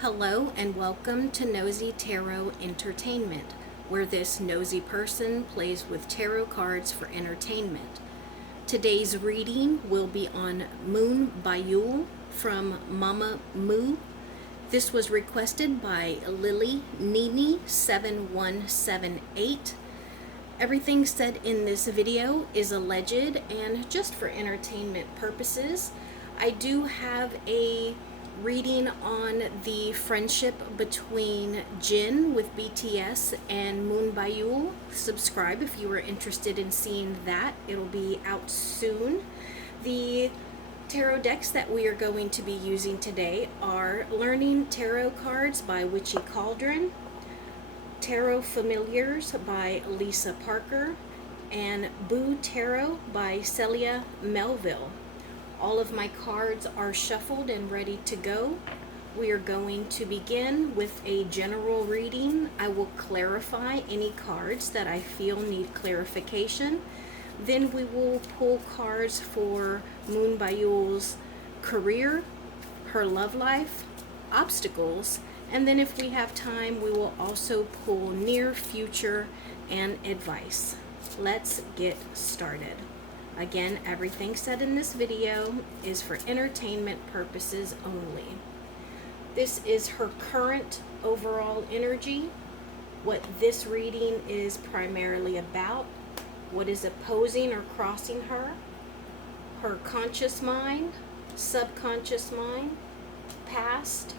Hello and welcome to Nosy Tarot Entertainment, where this nosy person plays with tarot cards for entertainment. Today's reading will be on Moonbyul from MamaMoo. This was requested by Lily Nini 7178. Everything said in this video is alleged and just for entertainment purposes. I do have a reading on the friendship between Jin with BTS and Moonbyul. Subscribe if you are interested in seeing that. It'll be out soon. The tarot decks that we are going to be using today are Learning Tarot Cards by Witchy Cauldron, Tarot Familiars by Lisa Parker, and Boo Tarot by Celia Melville. All of my cards are shuffled and ready to go. We are going to begin with a general reading. I will clarify any cards that I feel need clarification. Then we will pull cards for Moonbyul's career, her love life, obstacles, and then if we have time, we will also pull near future and advice. Let's get started. Again, everything said in this video is for entertainment purposes only. This is her current overall energy, what this reading is primarily about, what is opposing or crossing her, her conscious mind, subconscious mind, past,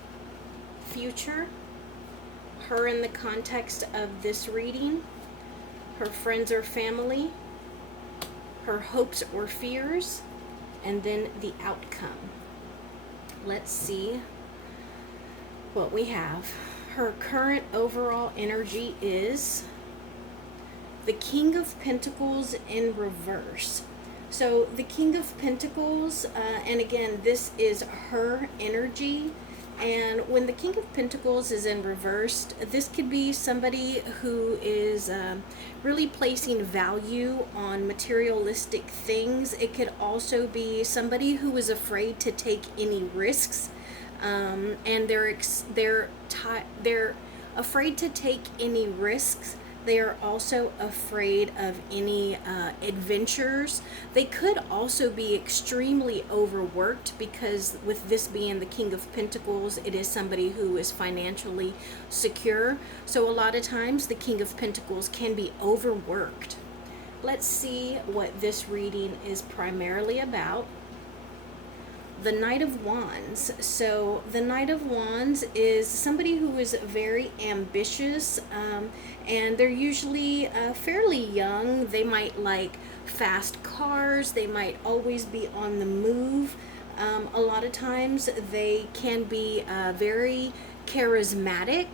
future, her in the context of this reading, her friends or family, her hopes or fears, and then the outcome. Let's see what we have. Her current overall energy is the King of Pentacles in reverse. So the King of Pentacles, and again, this is her energy. And when the King of Pentacles is in reversed, this could be somebody who is really placing value on materialistic things. It could also be somebody who is afraid to take any risks, and they're afraid to take any risks. They are also afraid of any adventures. They could also be extremely overworked because with this being the King of Pentacles, it is somebody who is financially secure. So a lot of times the King of Pentacles can be overworked. Let's see what this reading is primarily about. The Knight of Wands. So the Knight of Wands is somebody who is very ambitious, and they're usually fairly young. They might like fast cars. They might always be on the move. A lot of times they can be very charismatic.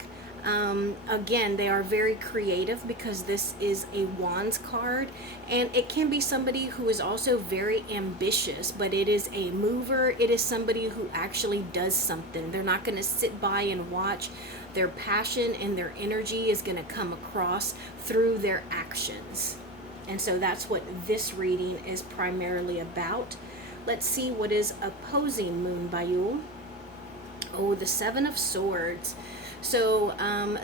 Again, they are very creative because this is a Wands card, and it can be somebody who is also very ambitious, but it is a mover. It is somebody who actually does something. They're not going to sit by and watch. Their passion and their energy is going to come across through their actions. And so that's what this reading is primarily about. Let's see what is opposing Moonbyul. Oh, the Seven of Swords. So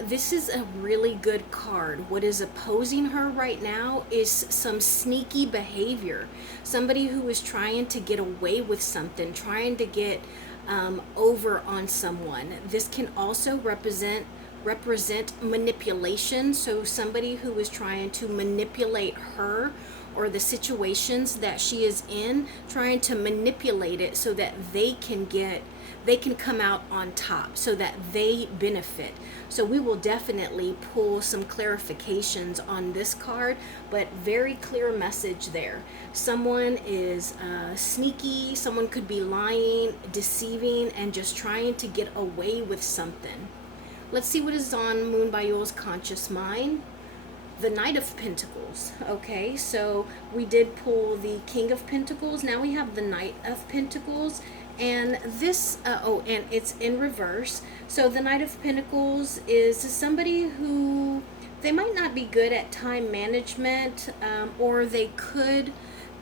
this is a really good card. What is opposing her right now is some sneaky behavior. Somebody who is trying to get away with something, trying to get over on someone. This can also represent manipulation. So somebody who is trying to manipulate her or the situations that she is in, trying to manipulate it so that they can come out on top, so that they benefit. So we will definitely pull some clarifications on this card, but very clear message there. Someone is sneaky, someone could be lying, deceiving, and just trying to get away with something. Let's see what is on Moonbyul's conscious mind. The Knight of Pentacles. Okay, so we did pull the King of Pentacles. Now we have the Knight of Pentacles. And this, and it's in reverse. So the Knight of Pentacles is somebody who, they might not be good at time management, or they could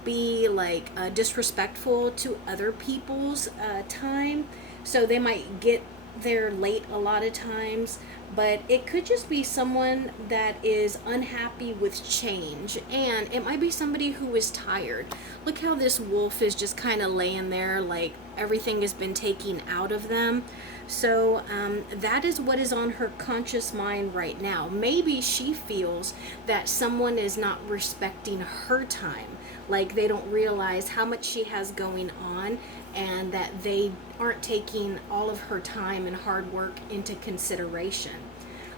be like disrespectful to other people's time. So they might get they're late a lot of times, but it could just be someone that is unhappy with change, and it might be somebody who is tired. Look how this wolf is just kind of laying there like everything has been taken out of them. So that is what is on her conscious mind right now. Maybe she feels that someone is not respecting her time, like they don't realize how much she has going on, and that they aren't taking all of her time and hard work into consideration.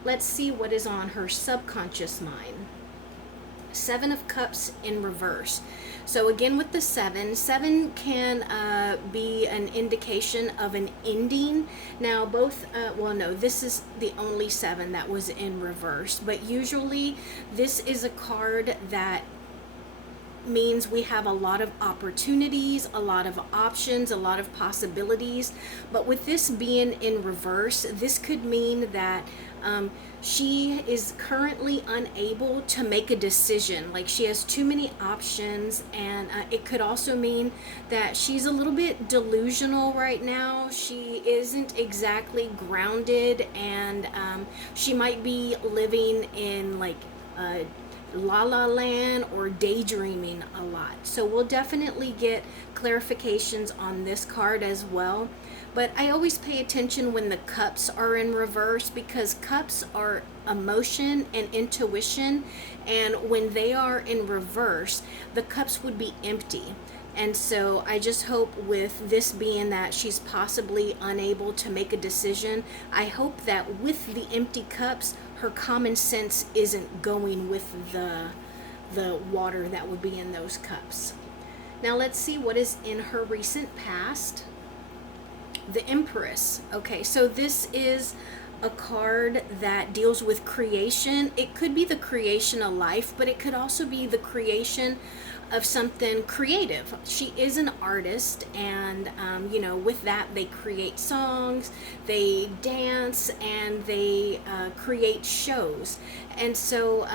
Let's see what is on her subconscious mind. Seven of Cups in reverse. So again with the seven can be an indication of an ending. Now both, well no, this is the only seven that was in reverse, but usually this is a card that means we have a lot of opportunities, a lot of options, a lot of possibilities. But with this being in reverse, this could mean that she is currently unable to make a decision. Like she has too many options, and it could also mean that she's a little bit delusional right now. She isn't exactly grounded, and she might be living in like la la land or daydreaming a lot. So we'll definitely get clarifications on this card as well. But I always pay attention when the cups are in reverse, because cups are emotion and intuition, and when they are in reverse, the cups would be empty. And so I just hope, with this being that she's possibly unable to make a decision, I hope that with the empty cups, her common sense isn't going with the water that would be in those cups. Now let's see what is in her recent past. The Empress. Okay, so this is a card that deals with creation. It could be the creation of life, but it could also be the creation of something creative. She is an artist, and with that they create songs, they dance, and they create shows. And so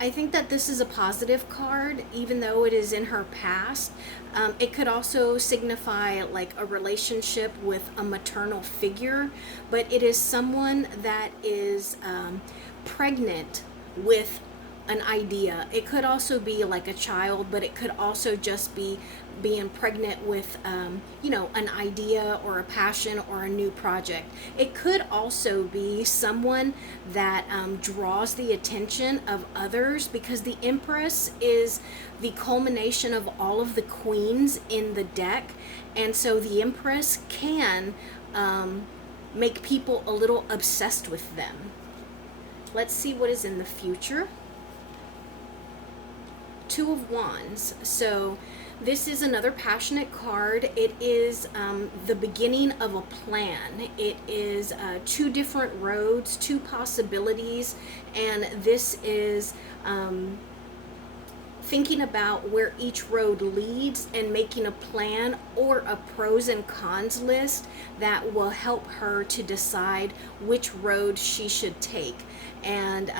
I think that this is a positive card, even though it is in her past. It could also signify like a relationship with a maternal figure, but it is someone that is pregnant with an idea. It could also be like a child, but it could also just be being pregnant with an idea or a passion or a new project. It could also be someone that draws the attention of others, because the Empress is the culmination of all of the queens in the deck, and so the Empress can make people a little obsessed with them. Let's see what is in the future. Two of Wands. So this is another passionate card. It is the beginning of a plan. It is two different roads, two possibilities, and this is thinking about where each road leads and making a plan or a pros and cons list that will help her to decide which road she should take. And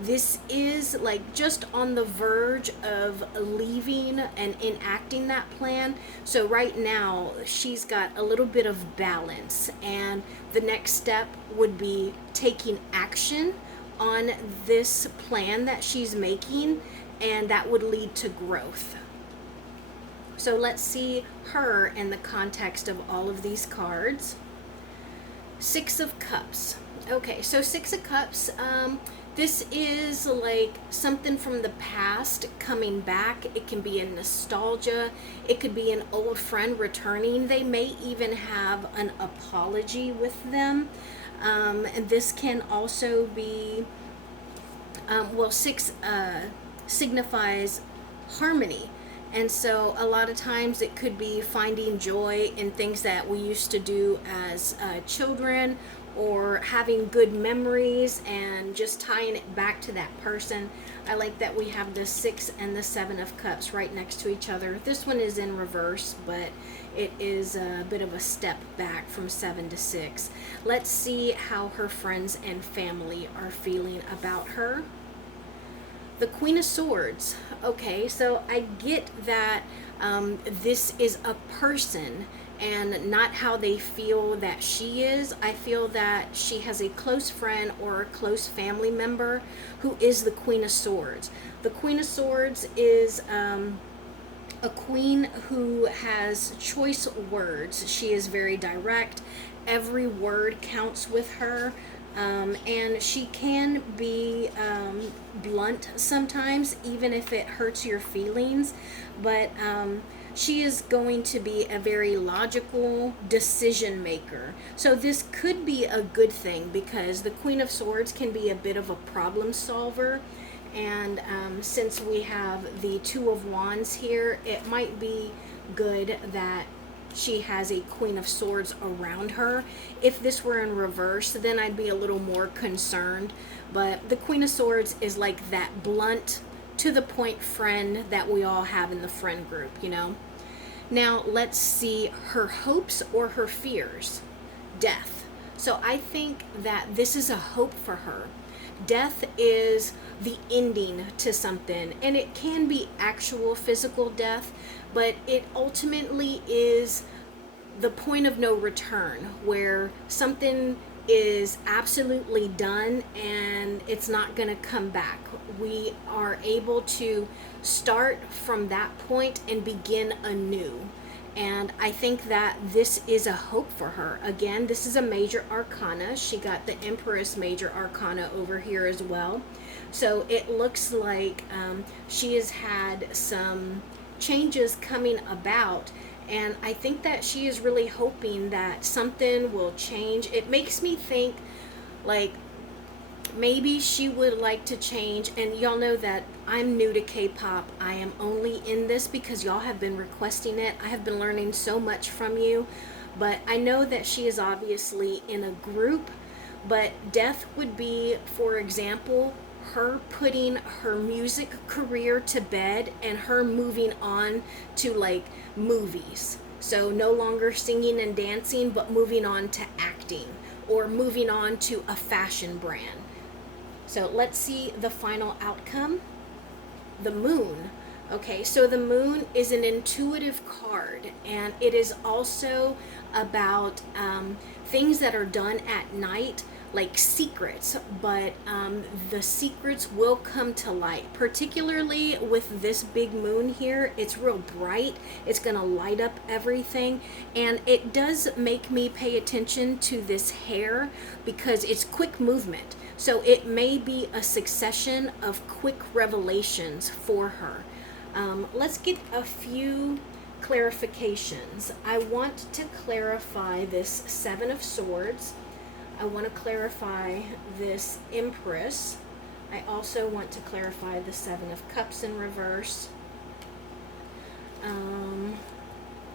this is like just on the verge of leaving and enacting that plan. So right now she's got a little bit of balance, and the next step would be taking action on this plan that she's making, and that would lead to growth. So let's see her in the context of all of these cards. Six of Cups. Okay, so Six of Cups, this is like something from the past coming back. It can be a nostalgia. It could be an old friend returning. They may even have an apology with them. And this can also be, six signifies harmony. And so a lot of times it could be finding joy in things that we used to do as children, or having good memories and just tying it back to that person. I like that we have the Six and the Seven of Cups right next to each other. This one is in reverse, but it is a bit of a step back from 7 to 6. Let's see how her friends and family are feeling about her. The Queen of Swords. Okay, so I get that this is a person, and not how they feel that she is. I feel that she has a close friend or a close family member who is the Queen of Swords. The Queen of Swords is a queen who has choice words. She is very direct. Every word counts with her. And she can be blunt sometimes, even if it hurts your feelings. But she is going to be a very logical decision maker. So this could be a good thing because the Queen of Swords can be a bit of a problem solver. And since we have the Two of Wands here, it might be good that she has a Queen of Swords around her. If this were in reverse, then I'd be a little more concerned. But the Queen of Swords is like that blunt, to the point friend that we all have in the friend group, you know. Now let's see her hopes or her fears. Death. So I think that this is a hope for her. Death is the ending to something, and it can be actual physical death, but it ultimately is the point of no return, where something is absolutely done and it's not going to come back. We are able to start from that point and begin anew. And I think that this is a hope for her. Again, this is a major arcana. She got the Empress major arcana over here as well. So it looks like she has had some changes coming about. And I think that she is really hoping that something will change. It makes me think like maybe she would like to change. And y'all know that I'm new to K-pop. I am only in this because y'all have been requesting it. I have been learning so much from you. But I know that she is obviously in a group. But death would be, for example, her putting her music career to bed and her moving on to like movies. So no longer singing and dancing, but moving on to acting or moving on to a fashion brand. So let's see the final outcome. The Moon. Okay, so the Moon is an intuitive card, and it is also about things that are done at night, like secrets, but the secrets will come to light, particularly with this big moon here. It's real bright. It's going to light up everything, and it does make me pay attention to this hair because it's quick movement. So it may be a succession of quick revelations for her. Let's get a few clarifications. I want to clarify this Seven of Swords. I want to clarify this Empress. I also want to clarify the Seven of Cups in reverse.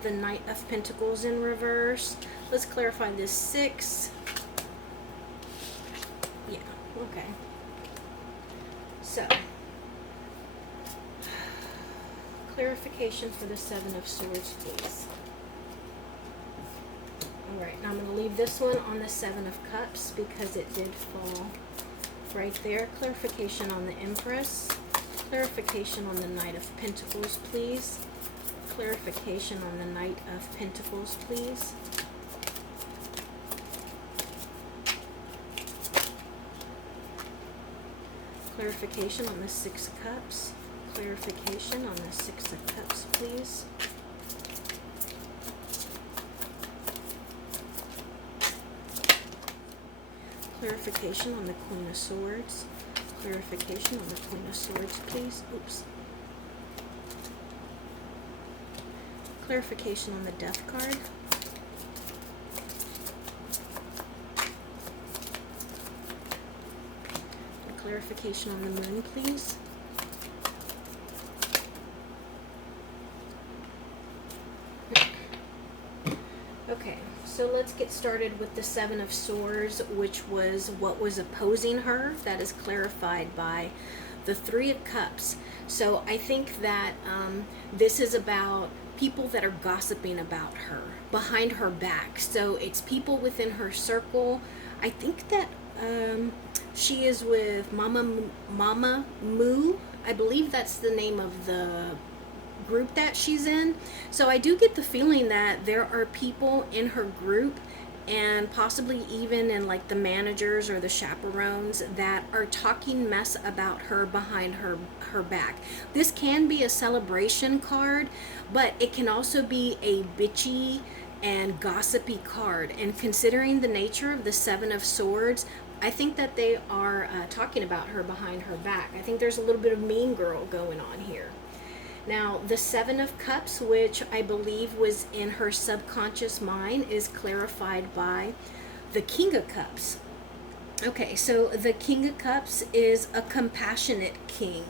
The Knight of Pentacles in reverse. Let's clarify this Six. Yeah, okay. So, clarification for the Seven of Swords, please. Alright, now I'm going to leave this one on the Seven of Cups because it did fall right there. Clarification on the Empress. Clarification on the Knight of Pentacles, please. Clarification on the Knight of Pentacles, please. Clarification on the Six of Cups. Clarification on the Six of Cups, please. Clarification on the Queen of Swords. Clarification on the Queen of Swords, please. Oops. Clarification on the Death card. And clarification on the Moon, please. Okay, so let's get started with the Seven of Swords, which was what was opposing her. That is clarified by the Three of Cups. So I think that this is about people that are gossiping about her behind her back. So it's people within her circle. I think that she is with MamaMoo. I believe that's the name of the group that she's in. So I do get the feeling that there are people in her group, and possibly even in like the managers or the chaperones, that are talking mess about her behind her back. This can be a celebration card, but it can also be a bitchy and gossipy card. And considering the nature of the Seven of Swords, I think that they are talking about her behind her back. I think there's a little bit of mean girl going on here. Now, the Seven of Cups, which I believe was in her subconscious mind, is clarified by the King of Cups. Okay, so the King of Cups is a compassionate king,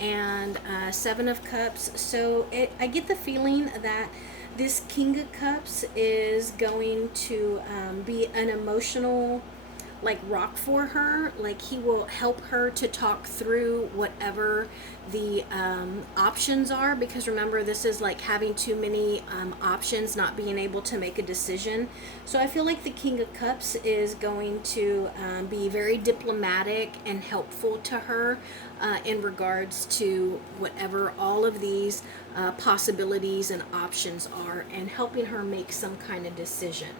and Seven of Cups. So I get the feeling that this King of Cups is going to be an emotional like rock for her. Like he will help her to talk through whatever the options are, because remember, this is like having too many options, not being able to make a decision. So I feel like the King of Cups is going to be very diplomatic and helpful to her in regards to whatever all of these possibilities and options are, and helping her make some kind of decision.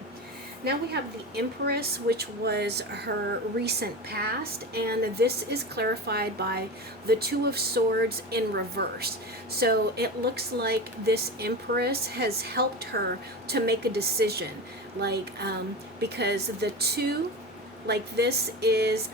Now we have the Empress, which was her recent past, and this is clarified by the Two of Swords in reverse. So it looks like this Empress has helped her to make a decision, like because the two, like this is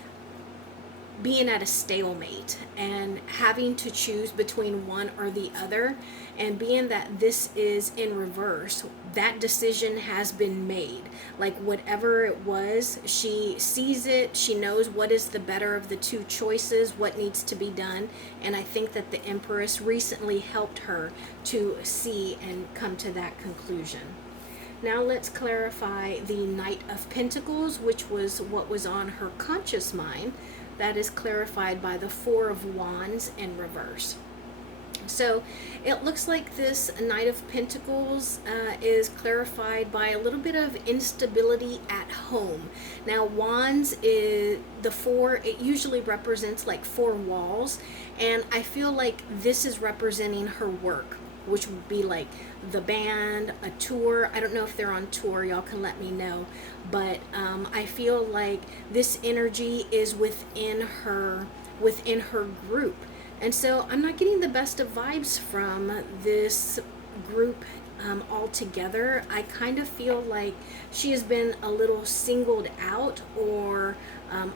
being at a stalemate and having to choose between one or the other. And being that this is in reverse, that decision has been made. Like whatever it was, she sees it, she knows what is the better of the two choices, what needs to be done. And I think that the Empress recently helped her to see and come to that conclusion. Now let's clarify the Knight of Pentacles, which was what was on her conscious mind. That is clarified by the Four of Wands in reverse. So it looks like this Knight of Pentacles is clarified by a little bit of instability at home. Now Wands is the four, it usually represents like four walls, and I feel like this is representing her work, which would be like the band, a tour. I don't know if they're on tour, y'all can let me know. But I feel like this energy is within her group. And so I'm not getting the best of vibes from this group altogether. I kind of feel like she has been a little singled out or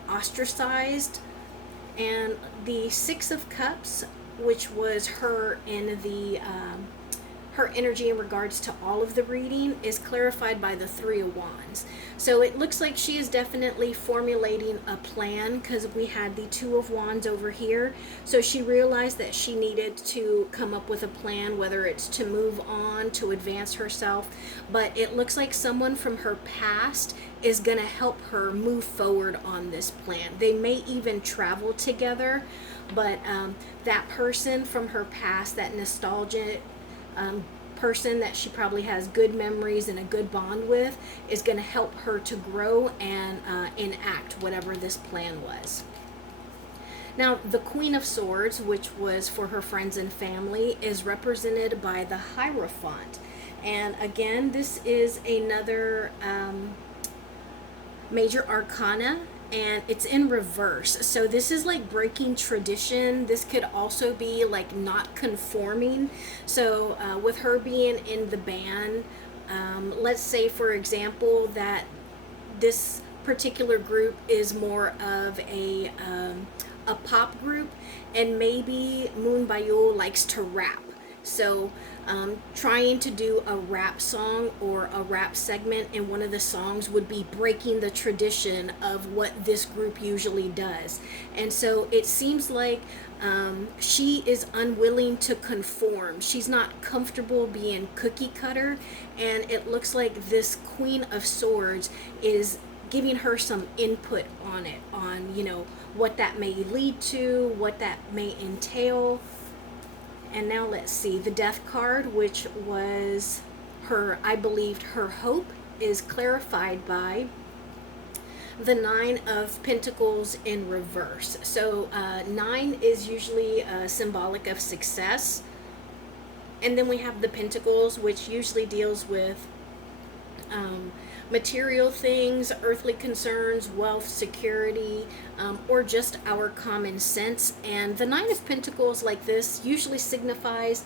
ostracized. And the Six of Cups, which was her in the her energy in regards to all of the reading, is clarified by the Three of Wands. So it looks like she is definitely formulating a plan, because we had the Two of Wands over here. So she realized that she needed to come up with a plan, whether it's to move on, to advance herself. But it looks like someone from her past is going to help her move forward on this plan. They may even travel together, but that person from her past, that nostalgic person that she probably has good memories and a good bond with, is going to help her to grow and enact whatever this plan was. Now, the Queen of Swords, which was for her friends and family, is represented by the Hierophant. And again, this is another major arcana, and it's in reverse. So this is like breaking tradition. This could also be like not conforming. So with her being in the band, let's say for example that this particular group is more of a pop group, and maybe Moonbyul likes to rap. So trying to do a rap song or a rap segment in one of the songs would be breaking the tradition of what this group usually does. And so it seems like she is unwilling to conform. She's not comfortable being cookie cutter, and it looks like this Queen of Swords is giving her some input on it, on, you know, what that may lead to, what that may entail. And now let's see, the Death card, which was her, I believed, her hope, is clarified by the Nine of Pentacles in reverse. So 9 is usually symbolic of success. And then we have the Pentacles, which usually deals with material things, earthly concerns, wealth, security, or just our common sense. And the Nine of Pentacles, like this, usually signifies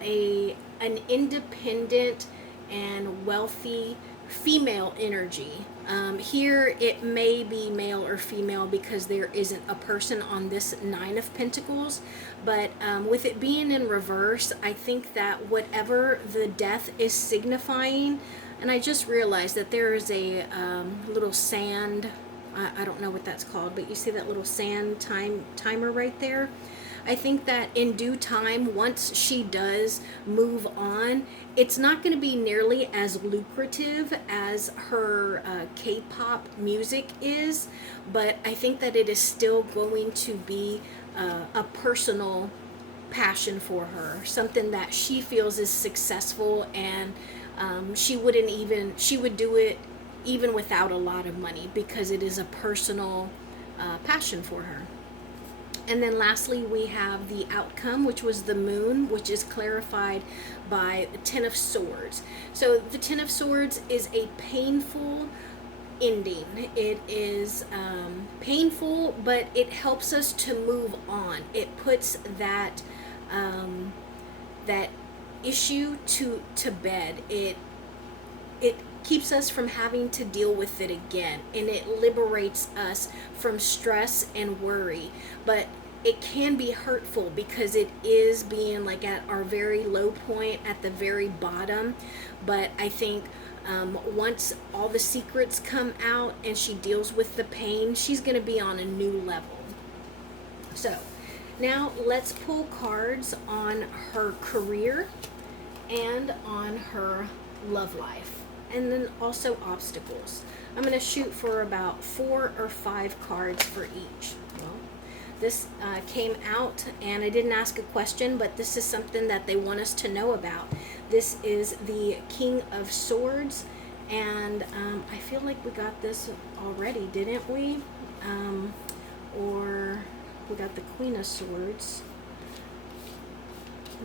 an independent and wealthy female energy. Here it may be male or female because there isn't a person on this Nine of Pentacles, but with it being in reverse, I think that whatever the death is signifying, and I just realized that there is a little sand, I don't know what that's called, but you see that little sand timer right there? I think that in due time, once she does move on, it's not going to be nearly as lucrative as her K-pop music is, but I think that it is still going to be a personal passion for her, something that she feels is successful, and she would do it even without a lot of money because it is a personal passion for her. And then lastly, we have the outcome, which was the Moon, which is clarified by the Ten of Swords. So the Ten of Swords is a painful ending. It is painful, but it helps us to move on. It puts that that issue to bed. It keeps us from having to deal with it again, and it liberates us from stress and worry. But it can be hurtful because it is being like at our very low point, at the very bottom. But I think once all the secrets come out and she deals with the pain, she's going to be on a new level. So now let's pull cards on her career and on her love life, and then also obstacles. I'm going to shoot for about 4 or 5 cards for each. Well, this came out, and I didn't ask a question, but this is something that they want us to know about. This is the King of Swords, and I feel like we got this already, didn't we? Or we got the Queen of Swords.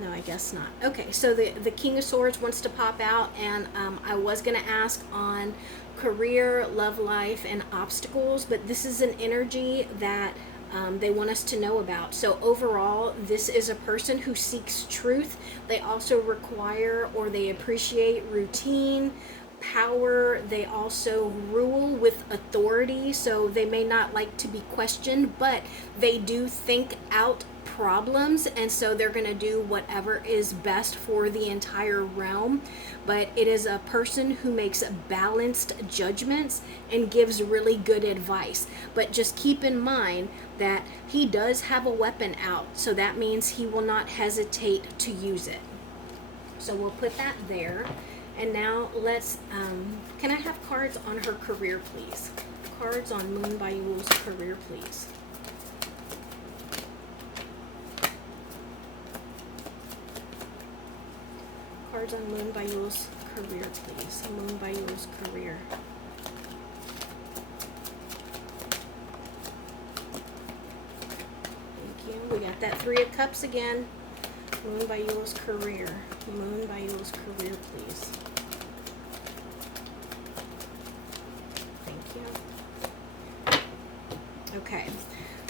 No, I guess not. Okay, so the King of Swords wants to pop out, and I was going to ask on career, love life, and obstacles, but this is an energy that they want us to know about. So overall, this is a person who seeks truth. They also require, or they appreciate, routine, power. They also rule with authority, so they may not like to be questioned, but they do think out problems, and so they're going to do whatever is best for the entire realm. But it is a person who makes balanced judgments and gives really good advice. But just keep in mind that he does have a weapon out, so that means he will not hesitate to use it. So we'll put that there. And now let's can I have cards on her career, please? Cards on Moonbyul's career, please. Cards on Moonbyul's career, please. Moonbyul's career. Thank you. We got that 3 of Cups again. Moonbyul's career. Moonbyul's career, please. Thank you. Okay.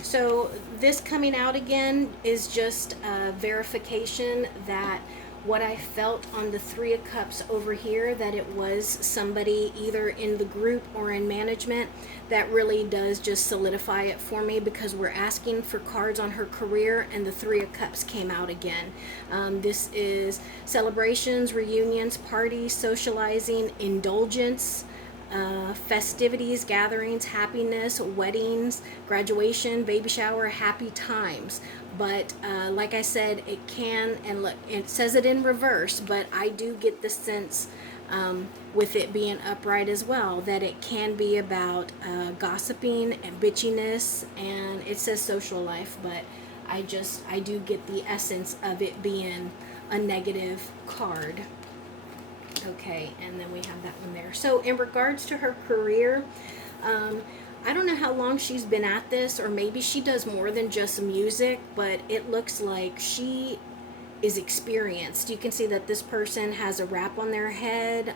So this coming out again is just a verification that what I felt on the 3 of Cups over here, that it was somebody either in the group or in management, that really does just solidify it for me, because we're asking for cards on her career and the 3 of Cups came out again. This is celebrations, reunions, parties, socializing, indulgence, festivities, gatherings, happiness, weddings, graduation, baby shower, happy times. But like I said, it can, and look, it says it in reverse, but I do get the sense with it being upright as well, that it can be about gossiping and bitchiness, and it says social life, but I do get the essence of it being a negative card. Okay, and then we have that one there. So in regards to her career, I don't know how long she's been at this, or maybe she does more than just music, but it looks like she is experienced. You can see that this person has a wrap on their head.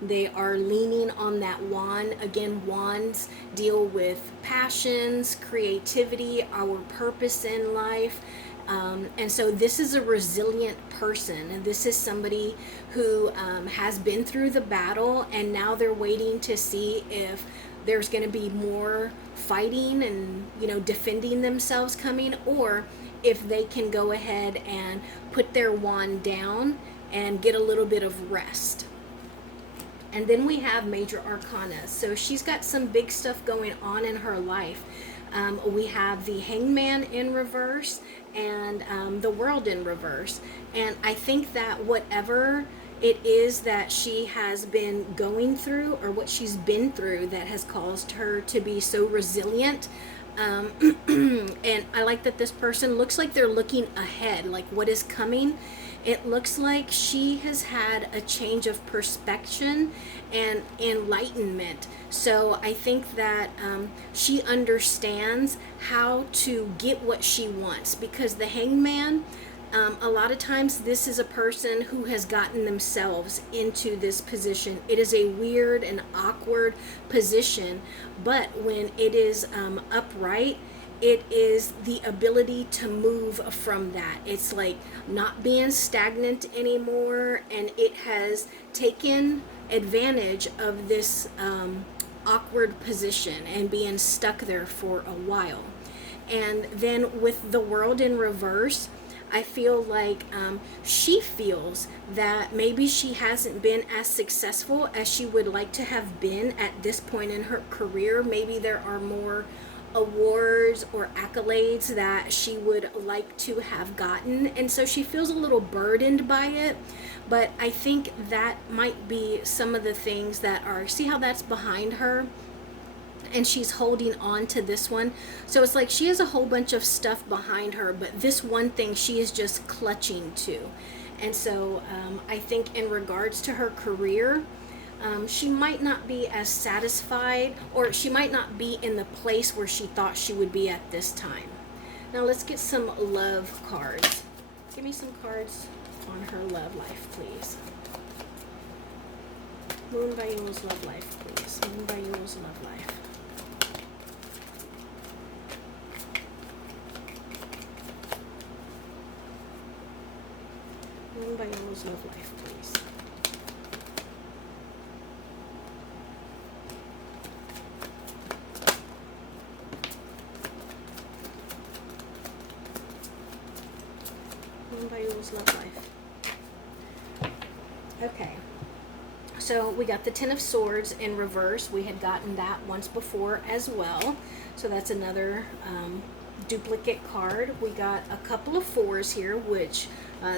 They are leaning on that wand. Again, wands deal with passions, creativity, our purpose in life. And so this is a resilient person, and this is somebody who has been through the battle, and now they're waiting to see if there's going to be more fighting and, you know, defending themselves coming, or if they can go ahead and put their wand down and get a little bit of rest. And then we have major arcana. So she's got some big stuff going on in her life. We have the Hangman in reverse and the World in reverse. And I think that whatever it is that she has been going through, or what she's been through, that has caused her to be so resilient. And I like that this person looks like they're looking ahead, like what is coming. It looks like she has had a change of perspective and enlightenment. So I think that she understands how to get what she wants, because the Hangman, a lot of times this is a person who has gotten themselves into this position. It is a weird and awkward position, but when it is upright, it is the ability to move from that. It's like not being stagnant anymore, and it has taken advantage of this awkward position and being stuck there for a while. And then with the World in reverse, I feel like she feels that maybe she hasn't been as successful as she would like to have been at this point in her career. Maybe there are more awards or accolades that she would like to have gotten, and so she feels a little burdened by it. But I think that might be some of the things that are, see how that's behind her, and she's holding on to this one. So it's like she has a whole bunch of stuff behind her, but this one thing she is just clutching to. And so I think in regards to her career, she might not be as satisfied, or she might not be in the place where she thought she would be at this time. Now let's get some love cards. Give me some cards on her love life, please. Moonbyul's love life, please. Moonbyul's love life. Moonbyul's love life, please. Moonbyul's love life. Okay. So we got the Ten of Swords in reverse. We had gotten that once before as well. So that's another duplicate card. We got a couple of fours here, which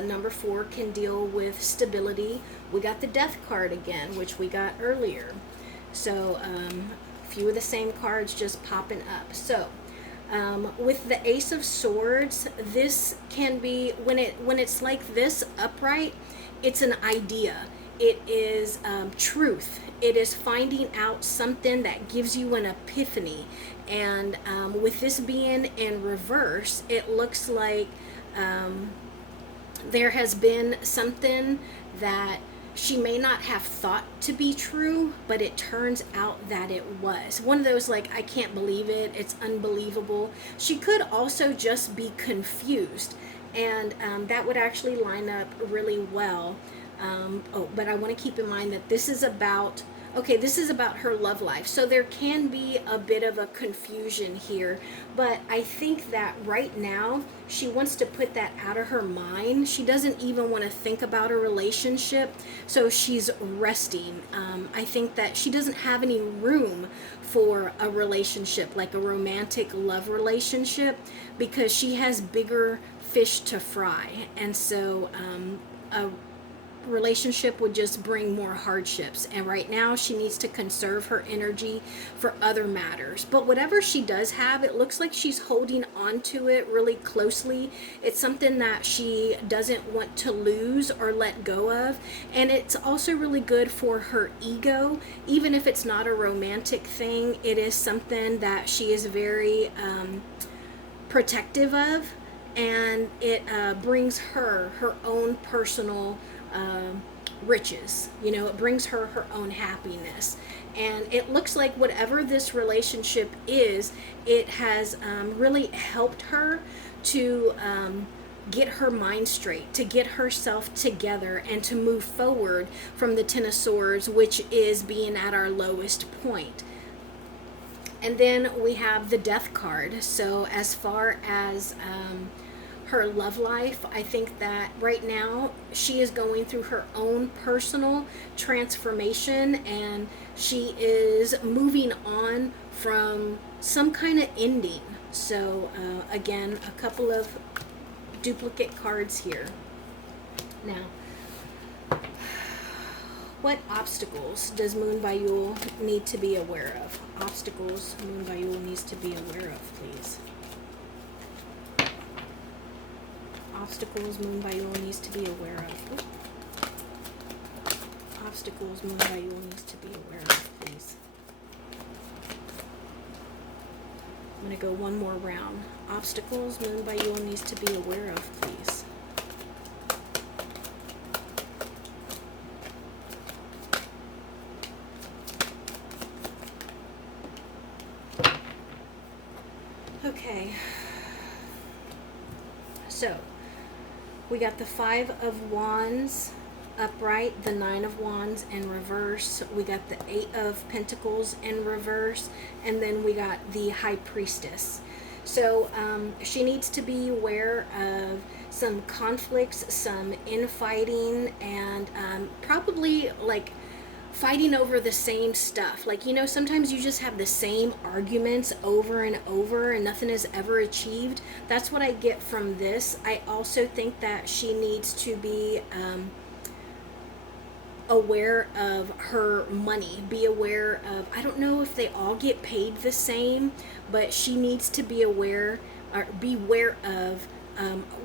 number 4 can deal with stability. We got the Death card again, which we got earlier. So a few of the same cards just popping up. So with the Ace of Swords, this can be, when it's like this upright, it's an idea. It is truth. It is finding out something that gives you an epiphany. And with this being in reverse, it looks like there has been something that she may not have thought to be true, but it turns out that it was. One of those, like, I can't believe it, it's unbelievable. She could also just be confused, and that would actually line up really well. But I want to keep in mind that this is about, this is about her love life. So there can be a bit of a confusion here, but I think that right now she wants to put that out of her mind. She doesn't even want to think about a relationship, so she's resting. I think that she doesn't have any room for a relationship, like a romantic love relationship, because she has bigger fish to fry. And so a relationship would just bring more hardships, and right now she needs to conserve her energy for other matters. But whatever she does have, it looks like she's holding on to it really closely. It's something that she doesn't want to lose or let go of, and it's also really good for her ego. Even if it's not a romantic thing, it is something that she is very protective of. and it brings her own personal riches. You know, it brings her own happiness. And it looks like whatever this relationship is, it has really helped her to get her mind straight, to get herself together, and to move forward from the Ten of Swords, which is being at our lowest point. And then we have the Death card. So as far as her love life, I think that right now she is going through her own personal transformation, and she is moving on from some kind of ending. So again, a couple of duplicate cards here. Now, what obstacles does Moonbyul need to be aware of? Obstacles Moonbyul needs to be aware of, please. Obstacles Moonbyul needs to be aware of. Ooh. Obstacles Moonbyul needs to be aware of, please. I'm going to go one more round. Obstacles Moonbyul needs to be aware of, please. Okay. So, we got the Five of Wands upright, the Nine of Wands in reverse. We got the Eight of Pentacles in reverse, and then we got the High Priestess. So she needs to be aware of some conflicts, some infighting, and probably like fighting over the same stuff. Like, you know, sometimes you just have the same arguments over and over and nothing is ever achieved. That's what I get from this. I also think that she needs to be aware of her money, be aware of, I don't know if they all get paid the same, but she needs to be aware or beware of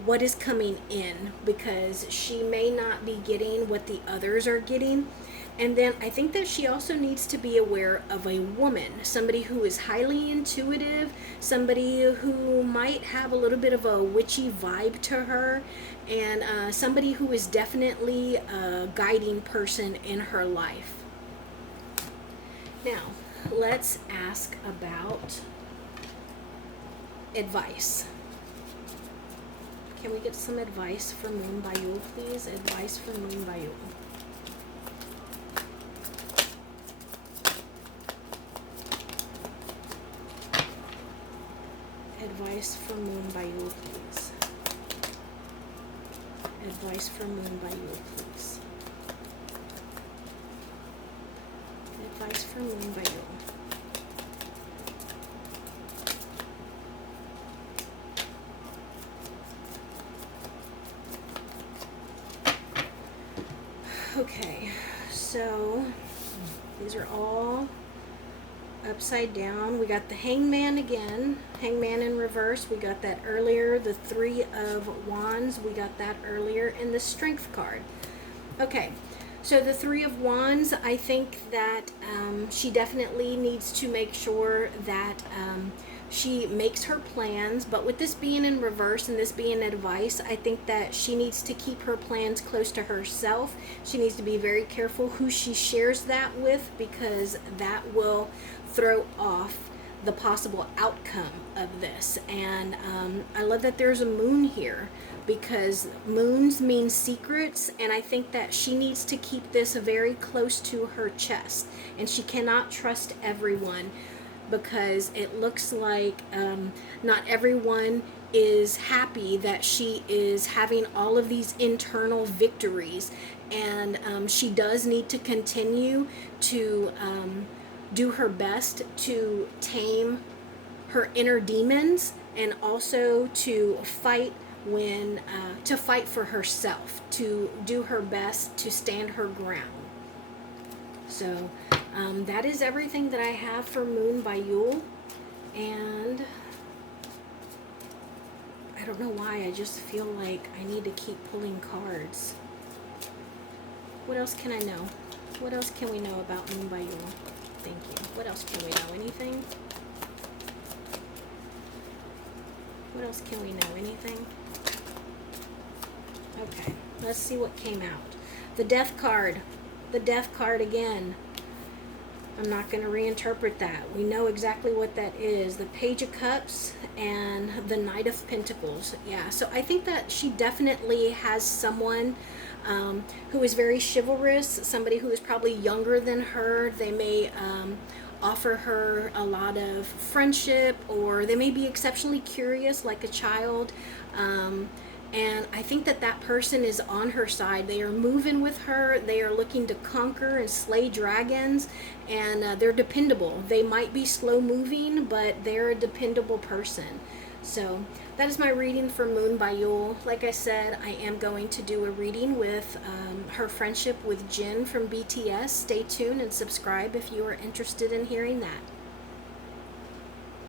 what is coming in, because she may not be getting what the others are getting. And then I think that she also needs to be aware of a woman, somebody who is highly intuitive, somebody who might have a little bit of a witchy vibe to her, and somebody who is definitely a guiding person in her life. Now, let's ask about advice. Can we get some advice for Moonbyul, please? Advice for Moonbyul. Advice for Moonbyul, please. Advice for Moonbyul, please. Advice for Moonbyul. Okay, so these are all upside down. We got the Hangman again, Hangman in reverse. We got that earlier. The Three of Wands, we got that earlier. And the Strength card. Okay, so the Three of Wands, I think that she definitely needs to make sure that she makes her plans. But with this being in reverse and this being advice, I think that she needs to keep her plans close to herself. She needs to be very careful who she shares that with, because that will throw off the possible outcome of this. And I love that there's a moon here, because moons mean secrets, and I think that she needs to keep this very close to her chest, and she cannot trust everyone, because it looks like not everyone is happy that she is having all of these internal victories, and she does need to continue to do her best to tame her inner demons, and also to fight when to fight for herself, to do her best to stand her ground. So that is everything that I have for Moonbyul, and I don't know why, I just feel like I need to keep pulling cards. What else can I know? What else can we know about Moonbyul? Thank you. What else can we know? Anything? What What else can we know? Anything? Okay, let's see what came out. The Death card. The Death card again. I'm not going to reinterpret that. We know exactly what that is. The Page of Cups and the Knight of Pentacles. Yeah, so I think that she definitely has someone who is very chivalrous, somebody who is probably younger than her. They may offer her a lot of friendship, or they may be exceptionally curious like a child. And I think that that person is on her side. They are moving with her. They are looking to conquer and slay dragons, and they're dependable. They might be slow moving, but they're a dependable person. So that is my reading for Moonbyul. Like I said, I am going to do a reading with her friendship with Jin from BTS. Stay tuned and subscribe if you are interested in hearing that.